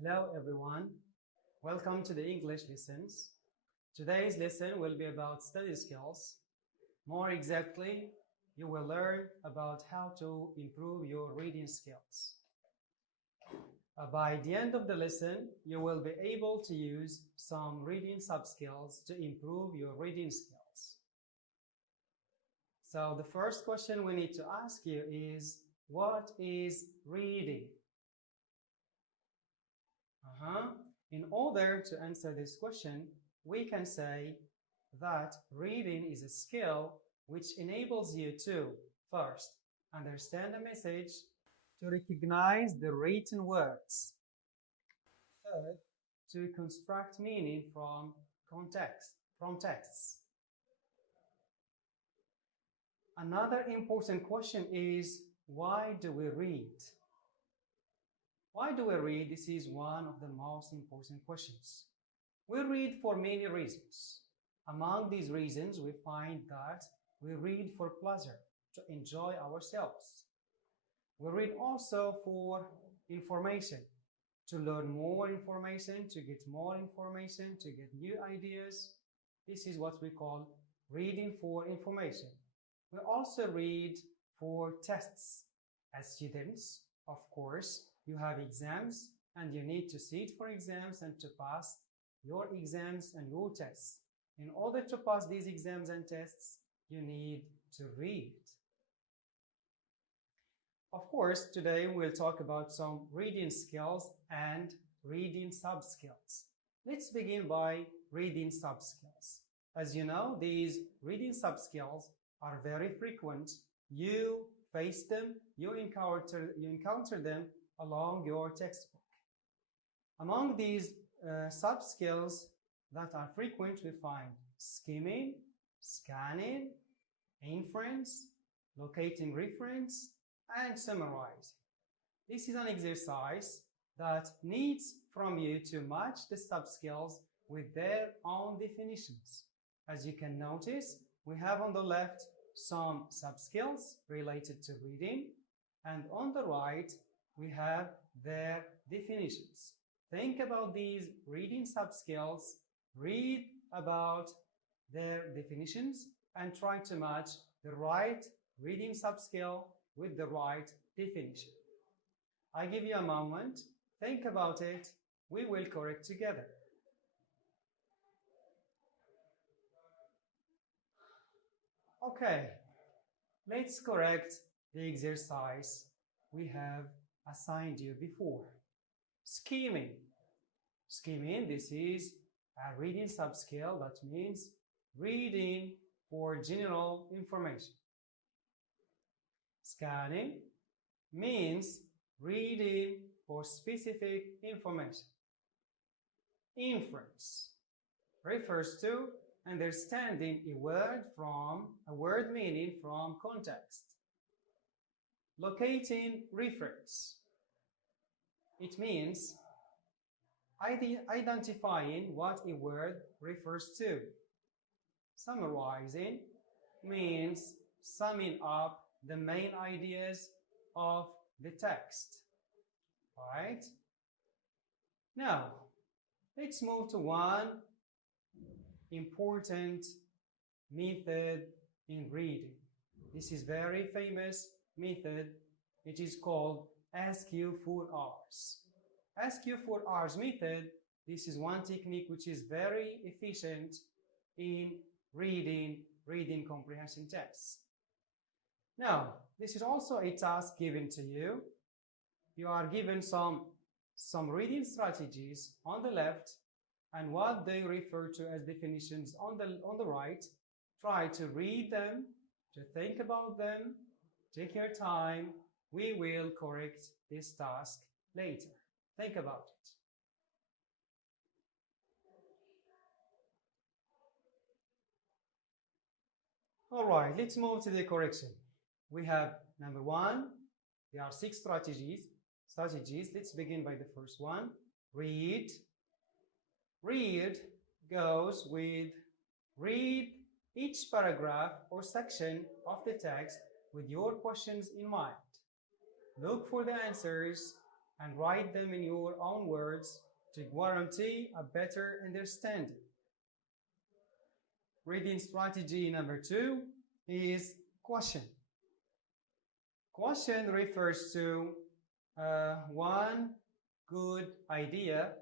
Hello everyone, welcome to the English lessons. Today's lesson will be about study skills. More exactly, you will learn about how to improve your reading skills. By the end of the lesson, you will be able to use some reading sub-skills to improve your reading skills. So the first question we need to ask you is, what is reading? In order to answer this question, we can say that reading is a skill which enables you to, first, understand a message, to recognize the written words, third, to construct meaning from texts. Another important question is, why do we read? Why do we read? This is one of the most important questions. We read for many reasons. Among these reasons, we find that we read for pleasure, to enjoy ourselves. We read also for information, to learn more information, to get more information, to get new ideas. This is what we call reading for information. We also read for tests. As students, of course, you have exams and you need to sit for exams and to pass your exams and your tests. In order to pass these exams and tests, you need to read. Of course, today we'll talk about some reading skills and reading sub-skills. Let's begin by reading sub-skills. As you know, these reading sub-skills are very frequent. You face them, you encounter them along your textbook. Among these sub-skills that are frequent, we find skimming, scanning, inference, locating reference, and summarizing. This is an exercise that needs from you to match the sub-skills with their own definitions. As you can notice, we have on the left some sub-skills related to reading, and on the right, we have their definitions. Think about these reading sub-skills, read about their definitions, and try to match the right reading sub-skill with the right definition. I give you a moment, think about it, we will correct together. Okay, let's correct the exercise we have assigned you before. Skimming. Skimming, this is a reading sub-skill that means reading for general information. Scanning means reading for specific information. Inference refers to understanding a word meaning from context. Locating reference. It means identifying what a word refers to. Summarizing means summing up the main ideas of the text. Right? Now, let's move to one important method in reading. This is very famous method. It is called SQ4Rs. SQ4Rs method, this is one technique which is very efficient in reading comprehension tests. Now, this is also a task given to you. You are given some reading strategies on the left and what they refer to as definitions on the right. Try to read them, to think about them, take your time. We will correct this task later. Think about it. All right, let's move to the correction. We have number one, there are 6 strategies. Let's begin by the first one. Read. Read goes with read each paragraph or section of the text with your questions in mind. Look for the answers and write them in your own words to guarantee a better understanding. Reading strategy number 2 is question. Question refers to one good idea,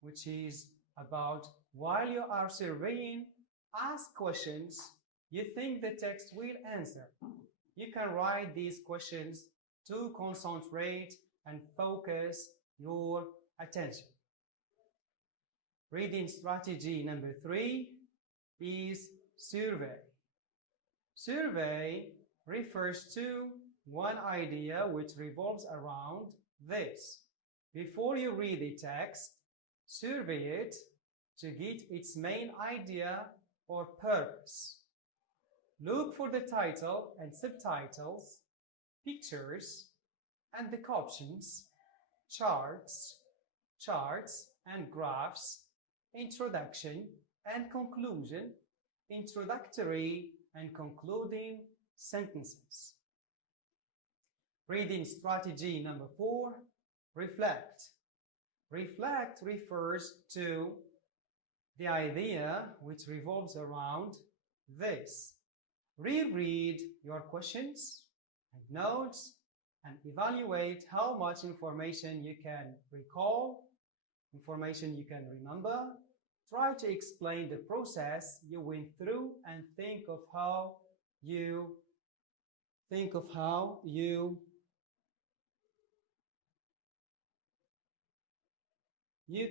which is about while you are surveying, ask questions you think the text will answer. You can write these questions to concentrate and focus your attention. Reading strategy number 3 is survey. Survey refers to one idea which revolves around this. Before you read the text, survey it to get its main idea or purpose. Look for the title and subtitles, pictures, and the captions, charts and graphs, introduction and conclusion, introductory and concluding sentences. Reading strategy number 4, reflect. Reflect refers to the idea which revolves around this. Reread your questions and notes and evaluate how much information you can recall, information you can remember. Try to explain the process you went through and think of how you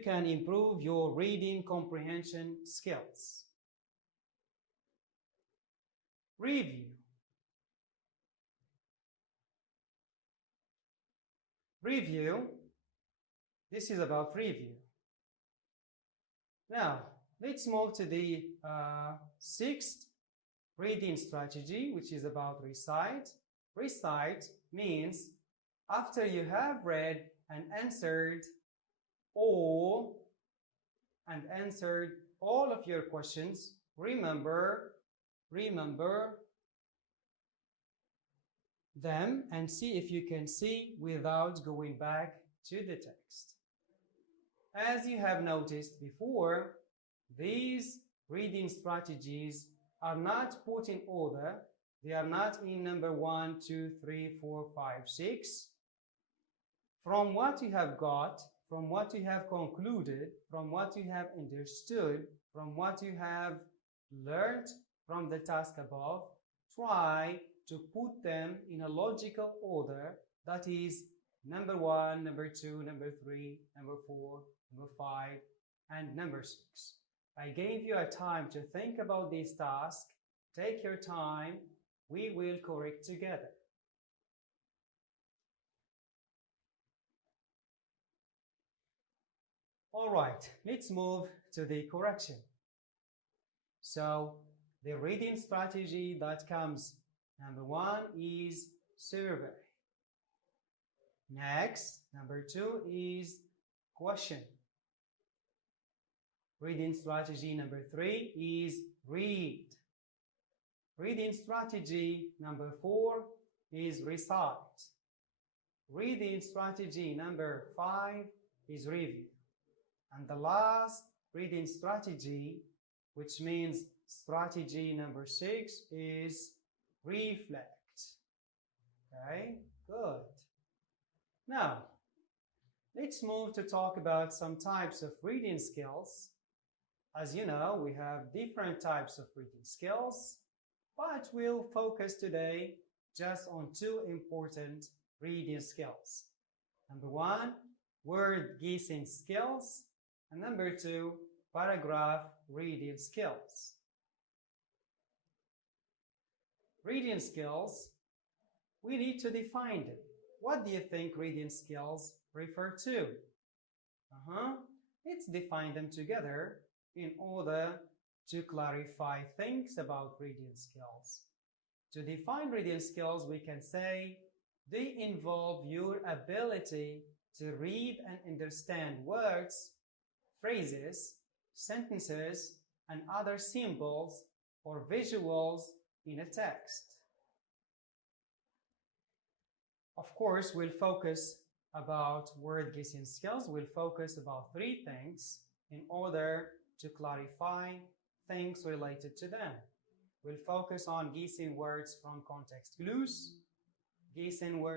can improve your reading comprehension skills. Review. Review. This is about review. Now, let's move to the 6th reading strategy, which is about recite. Recite means after you have read and answered all of your questions, remember them and see if you can see without going back to the text. As you have noticed before, these reading strategies are not put in order. They are not in number 1, 2, 3, 4, 5, 6. From what you have got, from what you have concluded, from what you have understood, from what you have learned from the task above, try to put them in a logical order, that is number 1, number 2, number 3, number 4, number 5, and number 6. I gave you a time to think about this task. Take your time. We will correct together. All right, let's move to the correction. So the reading strategy that comes, number 1 is survey. Next, number 2 is question. Reading strategy number 3 is read. Reading strategy number 4 is recite. Reading strategy number 5 is review. And the last reading strategy, which means strategy number 6, is reflect. Okay, good. Now, let's move to talk about some types of reading skills. As you know, we have different types of reading skills, but we'll focus today just on 2 important reading skills. Number 1, word guessing skills, and number 2, paragraph reading skills. Reading skills, we need to define them. What do you think reading skills refer to? Let's define them together in order to clarify things about reading skills. To define reading skills, we can say they involve your ability to read and understand words, phrases, sentences, and other symbols or visuals in a text. Of course, we'll focus about word guessing skills, we'll focus about three things in order to clarify things related to them. We'll focus on guessing words from context clues, guessing words